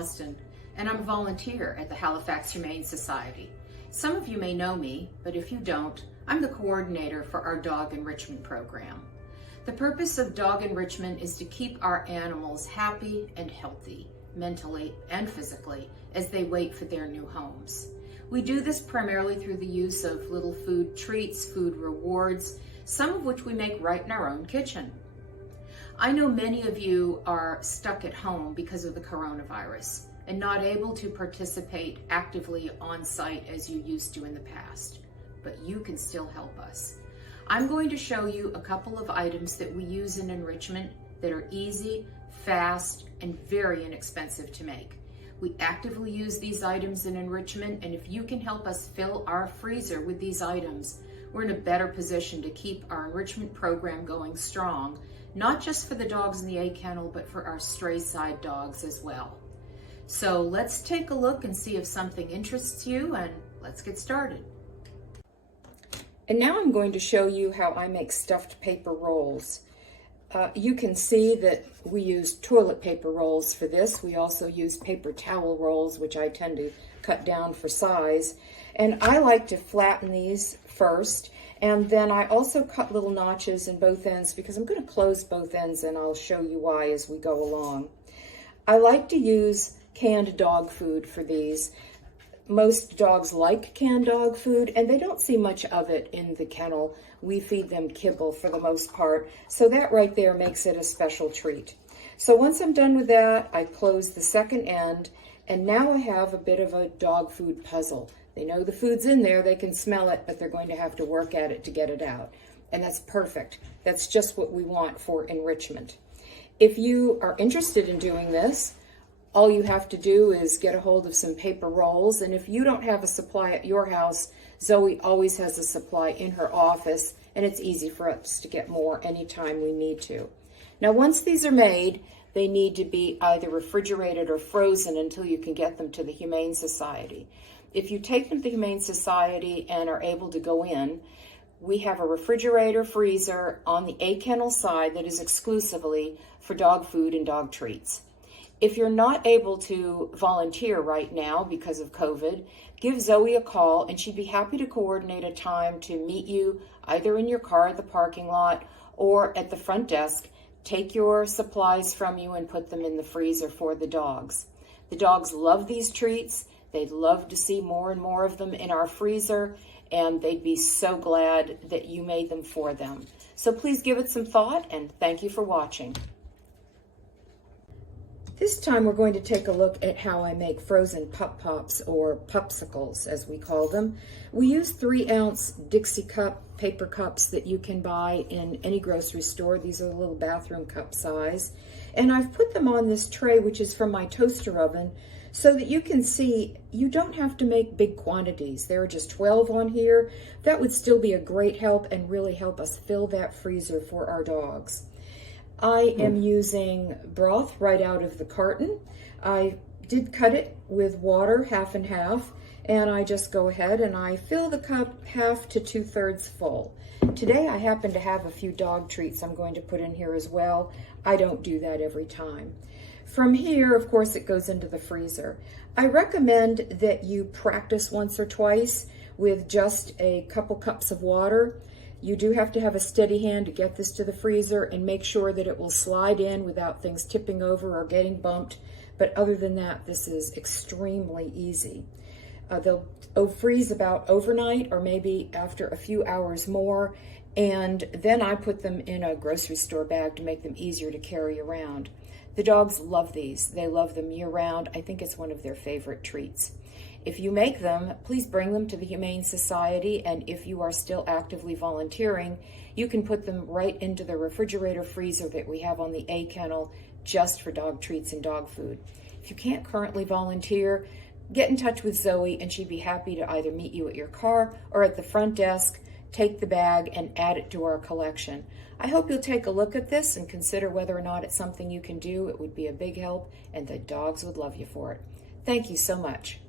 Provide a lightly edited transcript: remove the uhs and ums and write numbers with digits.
Austin, and I'm a volunteer at the Halifax Humane Society. Some of you may know me, but if you don't, I'm the coordinator for our Dog Enrichment program. The purpose of Dog Enrichment is to keep our animals happy and healthy, mentally and physically, as they wait for their new homes. We do this primarily through the use of little food treats, food rewards, some of which we make right in our own kitchen. I know many of you are stuck at home because of the coronavirus and not able to participate actively on site as you used to in the past, but you can still help us. I'm going to show you a couple of items that we use in enrichment that are easy, fast, and very inexpensive to make. We actively use these items in enrichment, and if you can help us fill our freezer with these items, we're in a better position to keep our enrichment program going strong, not just for the dogs in the A kennel, but for our stray side dogs as well. So let's take a look and see if something interests you, and let's get started. And now I'm going to show you how I make stuffed paper rolls. You can see that we use toilet paper rolls for this. We also use paper towel rolls, which I tend to cut down for size. And I like to flatten these first, and then I also cut little notches in both ends because I'm going to close both ends, and I'll show you why as we go along. I like to use canned dog food for these. Most dogs like canned dog food, and they don't see much of it in the kennel. We feed them kibble for the most part, so that right there makes it a special treat. So once I'm done with that, I close the second end, and now I have a bit of a dog food puzzle. They know the food's in there, they can smell it, but they're going to have to work at it to get it out. And that's perfect. That's just what we want for enrichment. If you are interested in doing this, all you have to do is get a hold of some paper rolls, and if you don't have a supply at your house, Zoe always has a supply in her office, and it's easy for us to get more anytime we need to. Now, once these are made, they need to be either refrigerated or frozen until you can get them to the Humane Society. If you take them to the Humane Society and are able to go in, we have a refrigerator freezer on the A kennel side that is exclusively for dog food and dog treats. If you're not able to volunteer right now because of COVID, give Zoe a call and she'd be happy to coordinate a time to meet you either in your car at the parking lot or at the front desk, take your supplies from you and put them in the freezer for the dogs. The dogs love these treats. They'd love to see more and more of them in our freezer, and they'd be so glad that you made them for them. So please give it some thought, and thank you for watching. This time we're going to take a look at how I make frozen pup pops, or pupsicles as we call them. We use 3-ounce Dixie cup paper cups that you can buy in any grocery store. These are the little bathroom cup size. And I've put them on this tray, which is from my toaster oven, so that you can see you don't have to make big quantities. There are just 12 on here. That would still be a great help and really help us fill that freezer for our dogs. I am using broth right out of the carton. I did cut it with water, half and half, and I just go ahead and I fill the cup half to 2/3 full. Today I happen to have a few dog treats I'm going to put in here as well. I don't do that every time. From here, of course, it goes into the freezer. I recommend that you practice once or twice with just a couple cups of water. You do have to have a steady hand to get this to the freezer and make sure that it will slide in without things tipping over or getting bumped. But other than that, this is extremely easy. They'll freeze about overnight or maybe after a few hours more. And then I put them in a grocery store bag to make them easier to carry around. The dogs love these. They love them year-round. I think it's one of their favorite treats. If you make them, please bring them to the Humane Society, and if you are still actively volunteering, you can put them right into the refrigerator freezer that we have on the A kennel just for dog treats and dog food. If you can't currently volunteer, get in touch with Zoe and she'd be happy to either meet you at your car or at the front desk, take the bag and add it to our collection. I hope you'll take a look at this and consider whether or not it's something you can do. It would be a big help and the dogs would love you for it. Thank you so much.